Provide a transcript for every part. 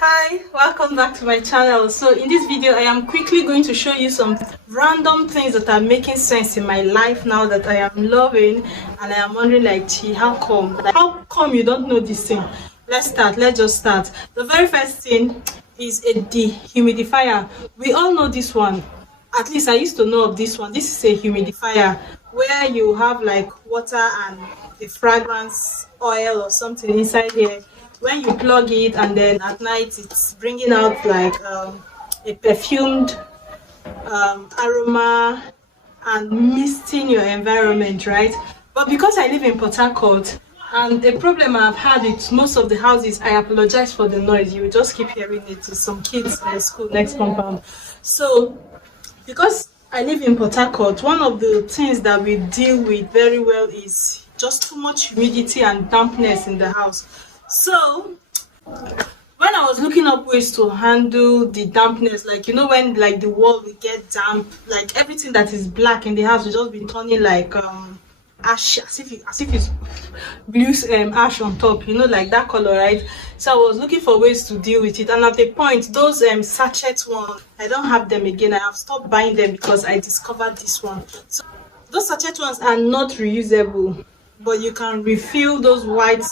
Hi, welcome back to my channel. So in this video I am quickly going to show you some random things that are making sense in my life now that I am loving, and I am wondering like, gee, how come you don't know this thing? Let's just start. The very first thing is a dehumidifier. We all know this one. At least I used to know of this one. This is a humidifier where you have like water and a fragrance oil or something inside here. When you plug it and then at night it's bringing out like a perfumed aroma and misting your environment, right? But because I live in Port Harcourt, and the problem I've had with most of the houses, I apologize for the noise, you will just keep hearing it. It's some kids at school next compound. So because I live in Port Harcourt, one of the things that we deal with very well is just too much humidity and dampness in the house. So when I was looking up ways to handle the dampness, like you know when like the wall will get damp, like everything that is black in the house will just be turning like ash, as if it's blue ash on top, you know, like that color, right? So I was looking for ways to deal with it, and at the point those sachet ones, I don't have them again. I have stopped buying them because I discovered this one. So those sachet ones are not reusable, but you can refill those white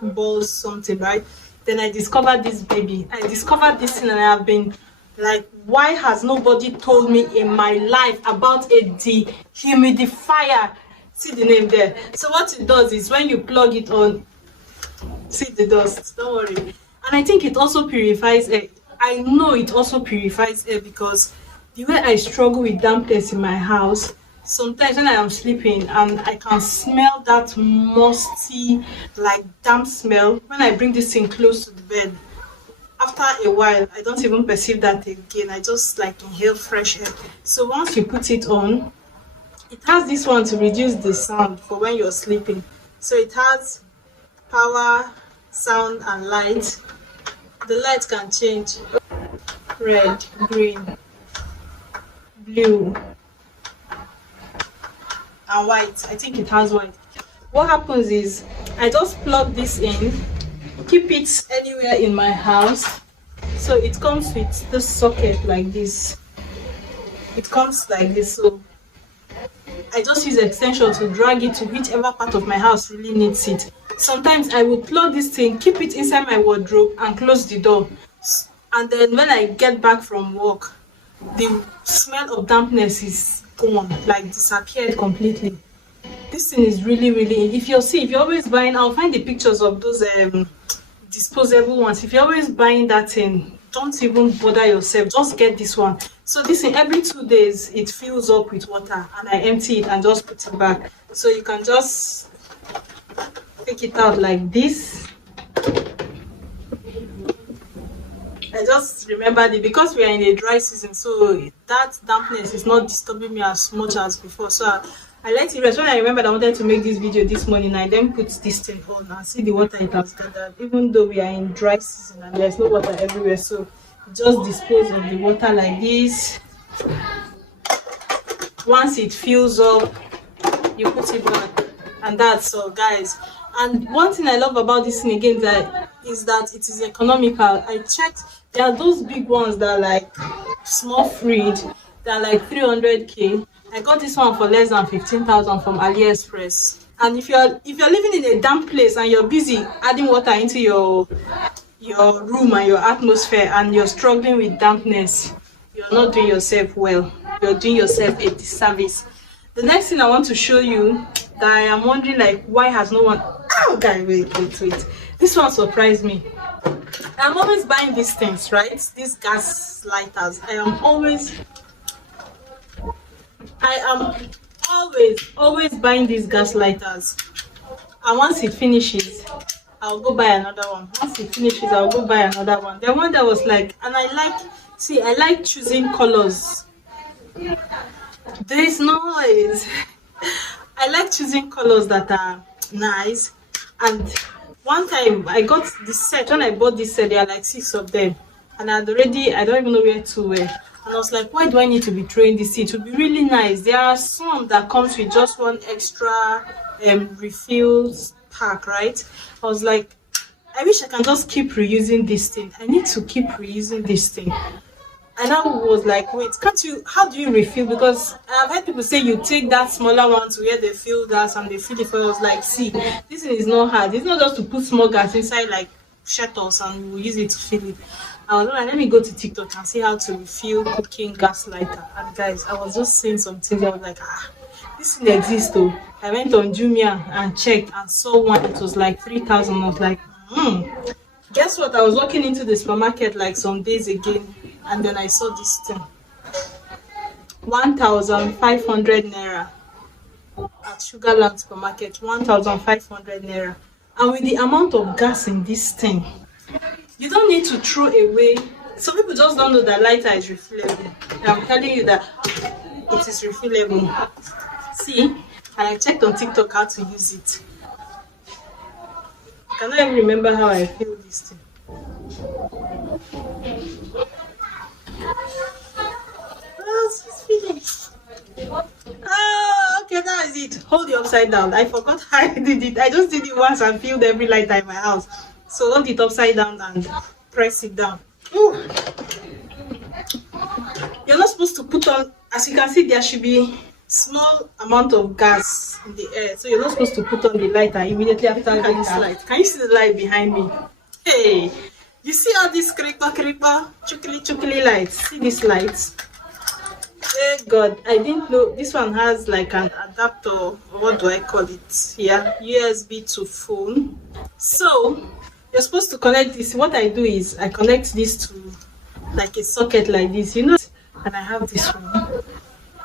balls something, right? Then I discovered this baby. I discovered this thing and I have been like, why has nobody told me in my life about a dehumidifier? See the name there. So what it does is when you plug it on, see the dust, don't worry. And I think it also purifies air. I know it also purifies air because the way I struggle with dampness in my house, sometimes when I am sleeping and I can smell that musty, like damp smell, when I bring this thing close to the bed, after a while, I don't even perceive that again. I just like inhale fresh air. So once you put it on, it has this one to reduce the sound for when you're sleeping. So it has power, sound, and light. The light can change: red, green, blue, and white. I think it has white. What happens is I just plug this in, keep it anywhere in my house. So it comes with this socket like this. It comes like this. So I just use extension to drag it to whichever part of my house really needs it. Sometimes I would plug this thing, keep it inside my wardrobe, and close the door. And then when I get back from work, the smell of dampness is gone, like disappeared completely. This thing is really, if you're always buying, I'll find the pictures of those disposable ones. If you're always buying that thing, don't even bother yourself, just get this one. So this thing, every 2 days it fills up with water and I empty it and just put it back. So you can just take it out like this. I just remembered it because we are in a dry season, so that dampness is not disturbing me as much as before. So I let it rest. When I remembered I wanted to make this video this morning, I then put this thing on and see the water it has gathered, even though we are in dry season and there's no water everywhere. So just dispose of the water like this. Once it fills up, you put it back, and that's all, guys. And one thing I love about this thing again is that it is economical. I checked, there are those big ones that are like small fridge, that are like 300k. I got this one for less than 15,000 from AliExpress. And if you're living in a damp place and you're busy adding water into your room and your atmosphere and you're struggling with dampness, you're not doing yourself well. You're doing yourself a disservice. The next thing I want to show you that I am wondering like, why has no one... Oh, guys, wait. This one surprised me. I'm always buying these things, right? These gas lighters. I am always buying these gas lighters. And once it finishes, I'll go buy another one. Once it finishes, I'll go buy another one. The one that was like, and I like choosing colors. There is noise. I like choosing colors that are nice. And one time I got this set. When I bought this set, there are like 6 of them, and I don't even know where to wear. And I was like, why do I need to be throwing this? It would be really nice. There are some that comes with just one extra refills pack, right? I was like, I wish I can just keep reusing this thing. I need to keep reusing this thing. And I was like, wait, can't you, how do you refill? Because I've heard people say you take that smaller one to where they fill gas and they fill it for. I was like, see, this thing is not hard. It's not just to put small gas inside like shuttles and we'll use it to fill it. I was like, let me go to TikTok and see how to refill cooking gas lighter. And guys, I was just seeing some things. I was like, this thing exists though. I went on Jumia and checked and saw one. It was like 3,000. I was like, Guess what? I was walking into the supermarket like some days again, and then I saw this thing. 1,500 naira at Sugarland supermarket. 1,500 naira. And with the amount of gas in this thing, you don't need to throw away. Some people just don't know that lighter is refillable. I'm telling you that it is refillable. See, and I checked on TikTok how to use it. I cannot even remember how I feel this thing. Oh, it's finished. Oh, okay, that is it. Hold it upside down. I forgot how I did it. I just did it once and filled every lighter in my house. So hold it upside down and press it down. Ooh. You're not supposed to put on, as you can see, there should be small amount of gas in the air. So you're not supposed to put on the lighter immediately after this light. Can you see the light behind me? Hey, you see all these creeper, chukili lights? See these lights? Hey God, I didn't know this one has like an adapter, or what do I call it? Yeah, USB to phone. So you're supposed to connect this. What I do is I connect this to like a socket like this, you know, and I have this one.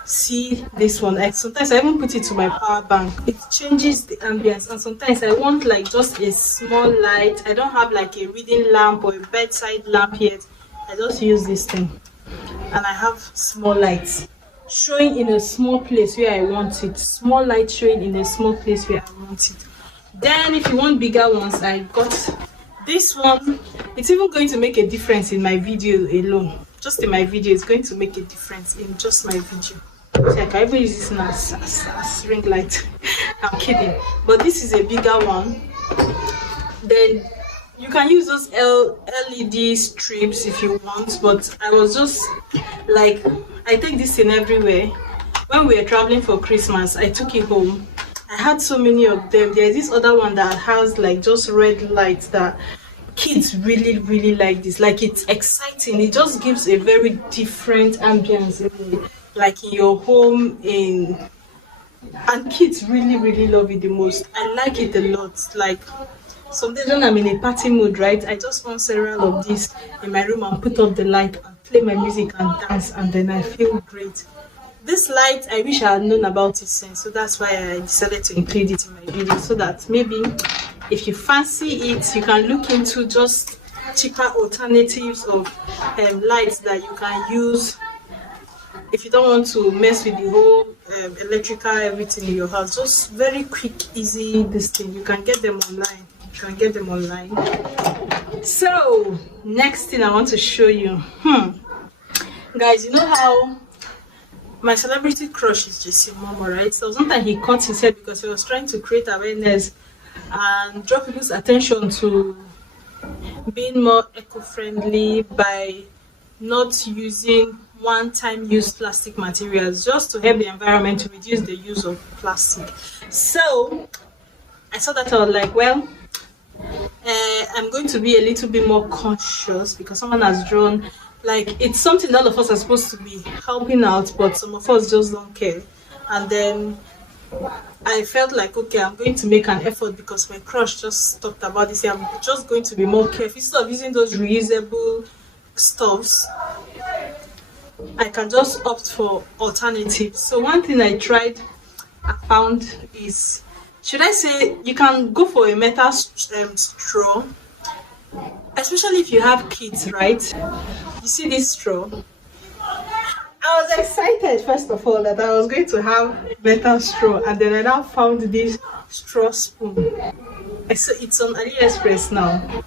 See this one. Sometimes I even put it to my power bank. It changes the ambience, and sometimes I want like just a small light. I don't have like a reading lamp or a bedside lamp yet. I just use this thing, and I have small lights showing in a small place where I want it. Small light showing in a small place where I want it. Then if you want bigger ones, I got this one. It's even going to make a difference in my video alone. Just in my video, it's going to make a difference in just my video. So I can even use this as ring light. I'm kidding, but this is a bigger one. Then you can use those LED strips if you want, but I was just like, I take this in everywhere. When we were traveling for Christmas, I took it home. I had so many of them. There's this other one that has like just red lights that kids really like this. Like, it's exciting. It just gives a very different ambience, like in your home, and kids really love it the most. I like it a lot. Like, some days when I'm in a party mood, right, I just want several of this in my room and put up the light and play my music and dance, and then I feel great. This light, I wish I had known about it since, so that's why I decided to include it in my video, so that maybe if you fancy it, you can look into just cheaper alternatives of lights that you can use if you don't want to mess with the whole electrical everything in your house. Just very quick, easy, this thing. You can get them online. So next thing I want to show you, guys, you know how my celebrity crush is JC Momo, right? So sometimes he cut his hair because he was trying to create awareness and draw people's attention to being more eco-friendly by not using one-time use plastic materials, just to help the environment to reduce the use of plastic. So I saw that, I was like, well, I'm going to be a little bit more conscious because someone has drawn, like, it's something that all of us are supposed to be helping out, but some of us just don't care. And then I felt like, okay, I'm going to make an effort because my crush just talked about this. I'm just going to be more careful. Instead of using those reusable stuffs, I can just opt for alternatives. So one thing I found is, should I say, you can go for a metal straw, especially if you have kids, right? You see this straw? I was excited, first of all, that I was going to have metal straw, and then I now found this straw spoon. It's on AliExpress now.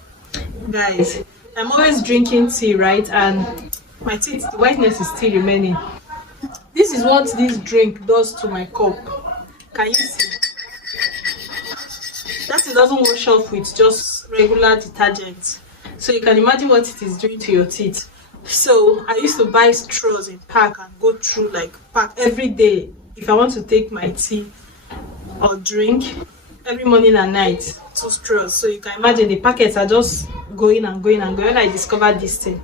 Guys, I'm always drinking tea, right? And my teeth, the whiteness is still remaining. This is what this drink does to my cup. Can you see? That it doesn't wash off with just regular detergent. So you can imagine what it is doing to your teeth. So I used to buy straws in pack and go through like pack every day if I want to take my tea or drink every morning and night, 2 straws. So you can imagine the packets are just going and going and going. When I discovered this thing,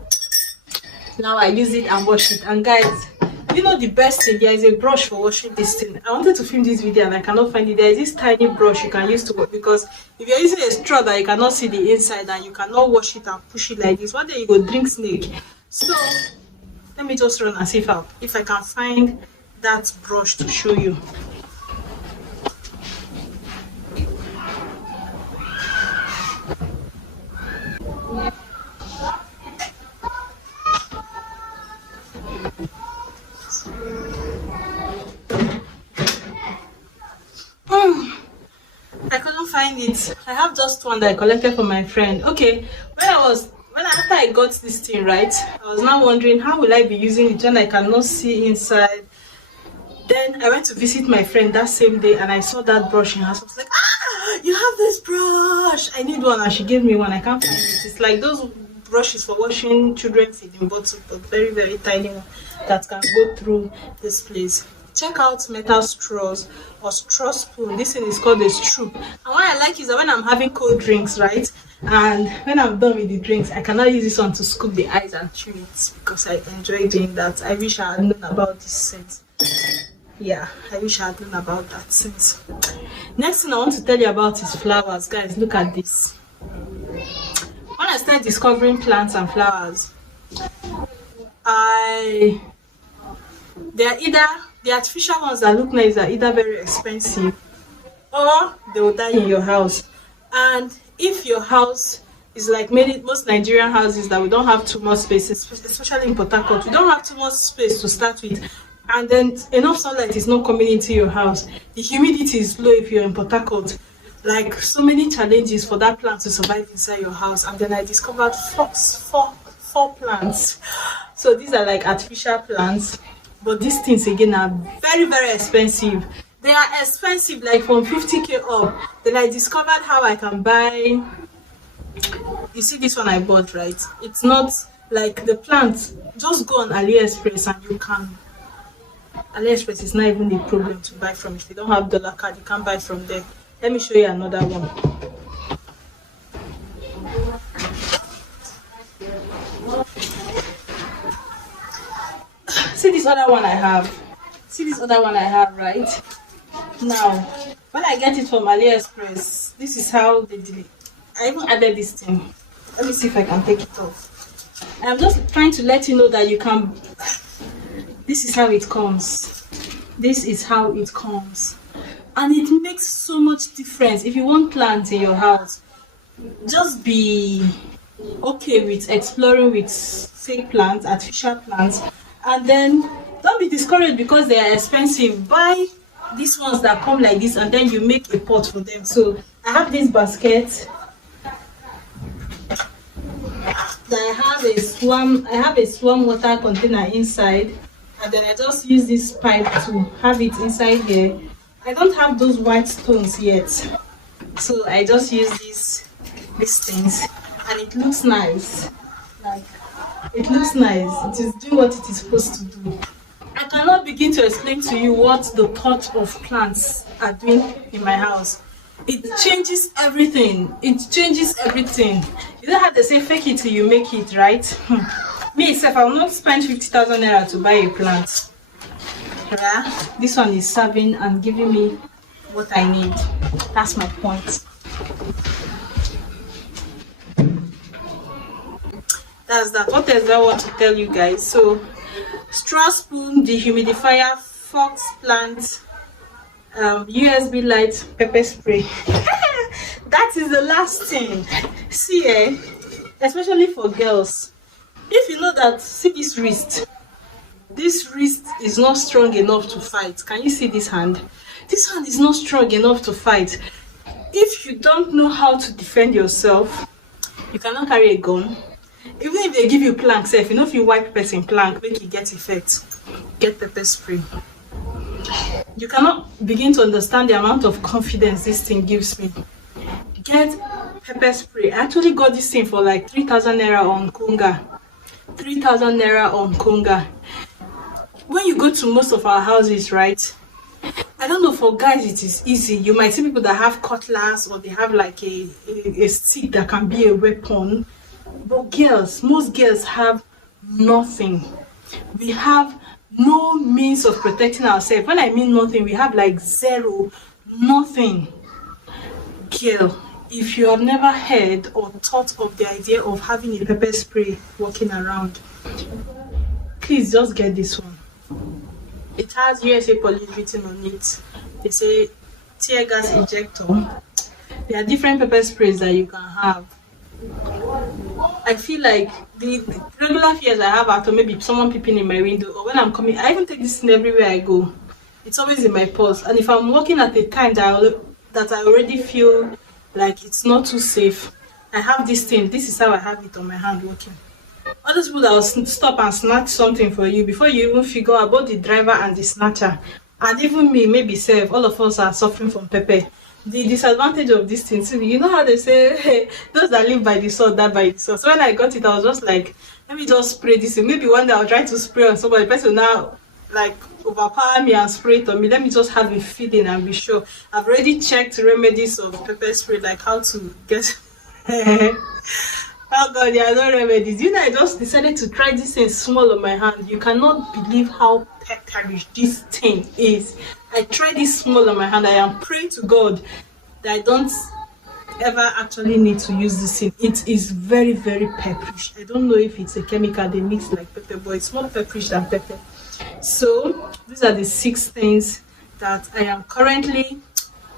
now I use it and wash it. And guys, you know the best thing, there is a brush for washing this thing. I wanted to film this video and I cannot find it. There is this tiny brush you can use to wash, because if you're using a straw that you cannot see the inside and you cannot wash it and push it like this, one day you go drink snake. So let me just run and see if I can find that brush to show you. I couldn't find it. I have just one that I collected from my friend. Okay, after I got this thing, right, I was now wondering how will I be using it when I cannot see inside. Then I went to visit my friend that same day and I saw that brush in her. So I was like, you have this brush, I need one. And she gave me one. I can't find it. It's like those brushes for washing children's feeding bottles, but very, very tiny one that can go through this place. Check out metal straws or straw spoon. This thing is called a stroop. And what I like is that when I'm having cold drinks, right, and when I'm done with the drinks, I cannot use this one to scoop the ice and chew it, because I enjoy doing that. I wish I had known about this since. Yeah, I wish I had known about that since. Next thing I want to tell you about is flowers. Guys, look at this. When I started discovering plants and flowers, the artificial ones that look nice are either very expensive or they will die in your house. And if your house is like most Nigerian houses that we don't have too much space, especially in Port Harcourt, we don't have too much space to start with, and then enough sunlight is not coming into your house, the humidity is low if you're in Port Harcourt, like so many challenges for that plant to survive inside your house. And then I discovered four plants. So these are like artificial plants, but these things again are very, very expensive. They are expensive, like from 50k up. Then I discovered how I can buy, you see this one I bought, right? It's not like the plant, just go on AliExpress and you can, AliExpress is not even a problem to buy from. If you don't have dollar card, you can buy from there. Let me show you another one. See this other one I have. See this other one I have, right? Now, when I get it from AliExpress, this is how they did it. I even added this thing. Let me see if I can take it off. I'm just trying to let you know that you can. This is how it comes. This is how it comes. And it makes so much difference. If you want plants in your house, just be okay with exploring with fake plants, artificial plants. And then don't be discouraged because they are expensive. Buy these ones that come like this and then you make a pot for them. So I have this basket. I have a swarm water container inside, and then I just use this pipe to have it inside here. I don't have those white stones yet, so I just use these things, and it looks nice. Like, it looks nice. It is doing what it is supposed to do. I cannot begin to explain to you what the thought of plants are doing in my house. It changes everything. It changes everything. You don't have to say fake it till you make it, right? Me itself, I will not spend 50,000 naira to buy a plant. Yeah? This one is serving and giving me what I need. That's my point. That's that. What else do I want to tell you guys? So, straw spoon, dehumidifier, fox plant, USB light, pepper spray. That is the last thing. See, especially for girls, if you know that, see this wrist is not strong enough to fight. Can you see this hand? This hand is not strong enough to fight. If you don't know how to defend yourself, you cannot carry a gun. Even if they give you plank, say, if you know if you wipe person plank, make it get effect, get pepper spray. You cannot begin to understand the amount of confidence this thing gives me. Get pepper spray. I actually got this thing for like 3,000 naira on Konga. 3,000 naira on Konga. When you go to most of our houses, right? I don't know, for guys it is easy. You might see people that have cutlass, or they have like a stick that can be a weapon. But girls, most girls have nothing. We have no means of protecting ourselves. When I mean nothing, we have like zero, nothing. Girl, if you have never heard or thought of the idea of having a pepper spray walking around, please just get this one. It has USA police written on it. They say tear gas injector. There are different pepper sprays that you can have. I feel like the regular fears I have after maybe someone peeping in my window, or when I'm coming, I even take this thing everywhere I go. It's always in my purse. And if I'm walking at a time that I already feel like it's not too safe, I have this thing. This is how I have it on my hand walking. Other people that will stop and snatch something for you before you even figure out both the driver and the snatcher, and even me, maybe self, all of us are suffering from pepper. The disadvantage of this thing, too, you know how they say, hey, those that live by the sword, die by the sword. So when I got it, I was just like, let me just spray this. Maybe one day I'll try to spray on somebody. The person now like overpower me and spray it on me. Let me just have a feeling and be sure. I've already checked remedies of pepper spray, like how to get. Oh God, there are no remedies. You know, I just decided to try this thing small on my hand. You cannot believe how pepperish this thing is. I tried this small on my hand. I am praying to God that I don't ever actually need to use this thing. It is very, very pepperish. I don't know if it's a chemical they mix like pepper, but it's more pepperish than pepper. So these are the 6 things that I am currently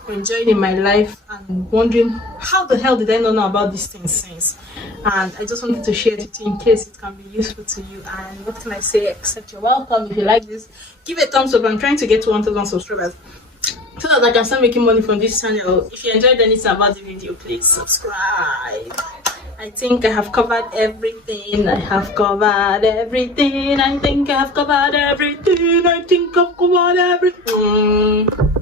enjoying in my life, and wondering how the hell did I not know about these things since. And I just wanted to share it with you in case it can be useful to you. And what can I say except you're welcome. If you like this, give it a thumbs up. I'm trying to get to 1,000 subscribers so that I can start making money from this channel. If you enjoyed anything about the video, please subscribe. I think I have covered everything. I have covered everything. I think I have covered everything. I think I've covered everything.